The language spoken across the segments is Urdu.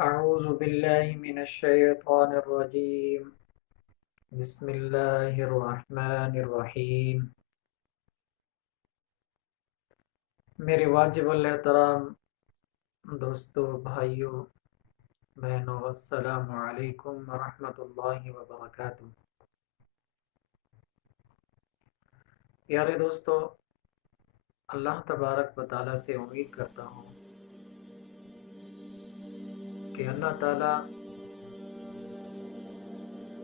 أعوذ بالله من الشيطان الرجيم. بسم الله الرحمن الرحيم. میرے واجب الاحترام دوستو، بھائیوں، بہنوں، السلام علیکم ورحمۃ اللہ وبرکاتہ. پیارے دوستو، اللہ تبارک و تعالیٰ سے امید کرتا ہوں کہ اللہ تعالیٰ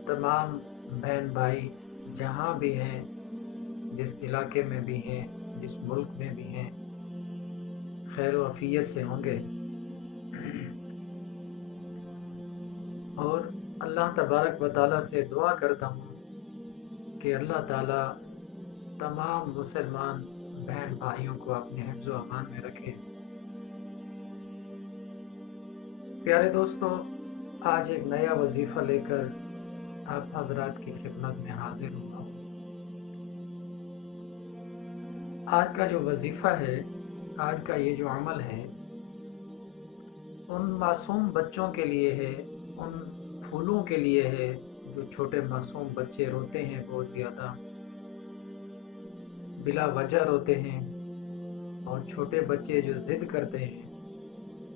تمام بہن بھائی جہاں بھی ہیں، جس علاقے میں بھی ہیں، جس ملک میں بھی ہیں، خیر و عافیت سے ہوں گے. اور اللہ تبارک و تعالیٰ سے دعا کرتا ہوں کہ اللہ تعالیٰ تمام مسلمان بہن بھائیوں کو اپنے حفظ و امان میں رکھے. پیارے دوستو، آج ایک نیا وظیفہ لے کر آپ حضرات کی خدمت میں حاضر ہوا ہوں. آج کا جو وظیفہ ہے، آج کا یہ جو عمل ہے، ان معصوم بچوں کے لیے ہے، ان پھولوں کے لیے ہے جو چھوٹے معصوم بچے روتے ہیں، بہت زیادہ بلا وجہ روتے ہیں، اور چھوٹے بچے جو ضد کرتے ہیں،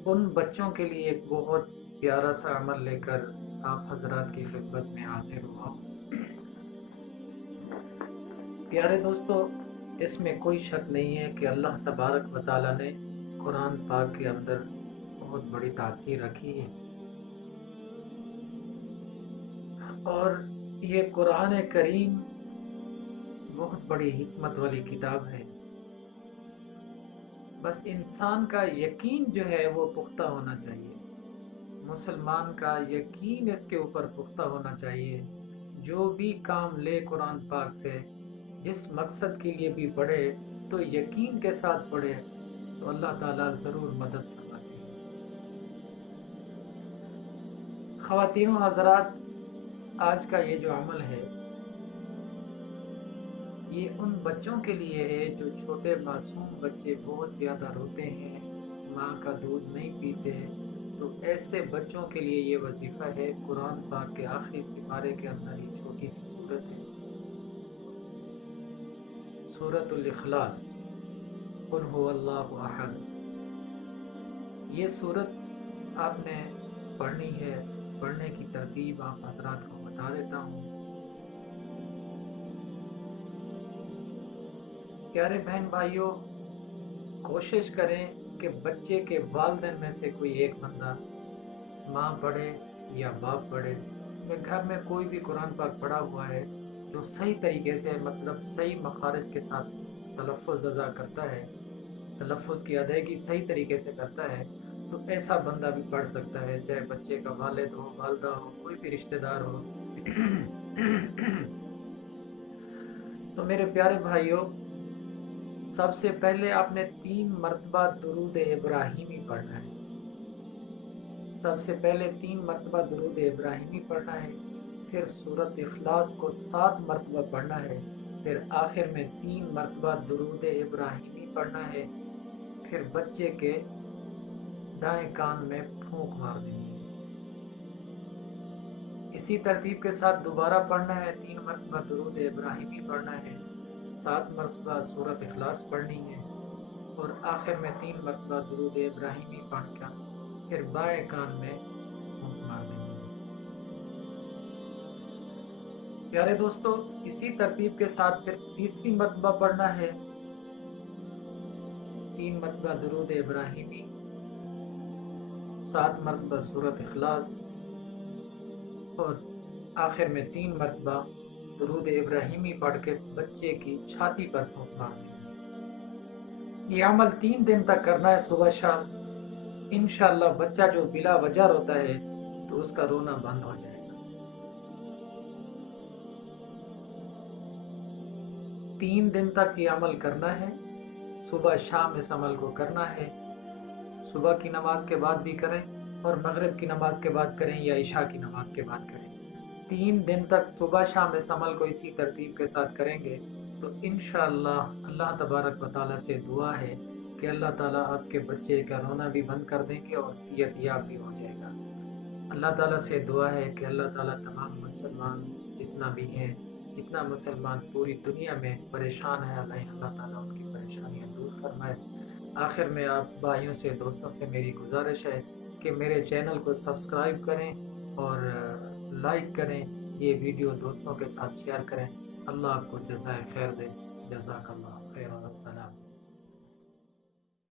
ان بچوں کے لیے ایک بہت پیارا سا عمل لے کر آپ حضرات کی خدمت میں حاضر ہوا ہوں. پیارے دوستو، اس میں کوئی شک نہیں ہے کہ اللہ تبارک و تعالیٰ نے قرآن پاک کے اندر بہت بڑی تاثیر رکھی ہے، اور یہ قرآن کریم بہت بڑی حکمت والی کتاب ہے. بس انسان کا یقین جو ہے وہ پختہ ہونا چاہیے، مسلمان کا یقین اس کے اوپر پختہ ہونا چاہیے. جو بھی کام لے قرآن پاک سے، جس مقصد کے لیے بھی پڑھے، تو یقین کے ساتھ پڑھے تو اللہ تعالیٰ ضرور مدد فرماتے ہیں. خواتین و حضرات، آج کا یہ جو عمل ہے، یہ ان بچوں کے لیے ہے جو چھوٹے معصوم بچے بہت زیادہ روتے ہیں، ماں کا دودھ نہیں پیتے. تو ایسے بچوں کے لیے یہ وظیفہ ہے. قرآن پاک کے آخری سپارے کے اندر یہ چھوٹی سی سورت ہے، سورۃ الاخلاص، قل هو اللہ احد. یہ سورت آپ نے پڑھنی ہے. پڑھنے کی ترتیب آپ حضرات کو بتا دیتا ہوں. پیارے بہن بھائیوں، کوشش کریں کہ بچے کے والدین میں سے کوئی ایک بندہ، ماں پڑھے یا باپ پڑھے، گھر میں کوئی بھی قرآن پاک پڑھا ہوا ہے جو صحیح طریقے سے، مطلب صحیح مخارج کے ساتھ تلفظ ادا کرتا ہے، تلفظ کی ادائیگی صحیح طریقے سے کرتا ہے، تو ایسا بندہ بھی پڑھ سکتا ہے، چاہے بچے کا والد ہو، والدہ ہو، کوئی بھی رشتہ دار ہو. تو میرے پیارے بھائیوں، سب سے پہلے آپ نے 3 مرتبہ درود ابراہیمی پڑھنا ہے. سب سے پہلے 3 مرتبہ درود ابراہیمی پڑھنا ہے. پھر سورۃ اخلاص کو 7 مرتبہ پڑھنا ہے. پھر آخر میں 3 مرتبہ درود ابراہیمی پڑھنا ہے. پھر بچے کے دائیں کان میں پھونک مار دینی ہے. اسی ترتیب کے ساتھ دوبارہ پڑھنا ہے. 3 مرتبہ درود ابراہیمی پڑھنا ہے، 7 مرتبہ سورۃ اخلاص پڑھنی ہے، اور آخر میں 3 مرتبہ درود ابراہیمی پڑھ کر پھر بائیں کان میں پھونک مار دینی ہے. پیارے دوستو، اسی ترتیب کے ساتھ پھر تیسری مرتبہ پڑھنا ہے. 3 مرتبہ درود ابراہیمی، 7 مرتبہ سورۃ اخلاص، اور آخر میں 3 مرتبہ درود ابراہیمی پڑھ کے بچے کی چھاتی پر پھونک مارنی ہے. یہ عمل 3 دن تک کرنا ہے، صبح شام. انشاءاللہ بچہ جو بلا وجہ روتا ہے تو اس کا رونا بند ہو جائے گا. 3 دن تک یہ عمل کرنا ہے. صبح شام اس عمل کو کرنا ہے. صبح کی نماز کے بعد بھی کریں، اور مغرب کی نماز کے بعد کریں، یا عشاء کی نماز کے بعد کریں. 3 دن تک صبح شام اس عمل کو اسی ترتیب کے ساتھ کریں گے تو انشاءاللہ اللہ تبارک و تعالیٰ سے دعا ہے کہ اللہ تعالیٰ آپ کے بچے کا رونا بھی بند کر دیں گے اور صحت یاب بھی ہو جائے گا. اللہ تعالیٰ سے دعا ہے کہ اللہ تعالیٰ تمام مسلمان جتنا بھی ہیں، جتنا مسلمان پوری دنیا میں پریشان ہے، اللہ تعالیٰ ان کی پریشانیاں دور فرمائے۔ آخر میں آپ بھائیوں سے، دوستوں سے میری گزارش ہے کہ میرے چینل کو سبسکرائب کریں اور لائک کریں، یہ ویڈیو دوستوں کے ساتھ شیئر کریں۔ اللہ آپ کو جزائے خیر دے۔ جزاک اللہ خیر، السلام۔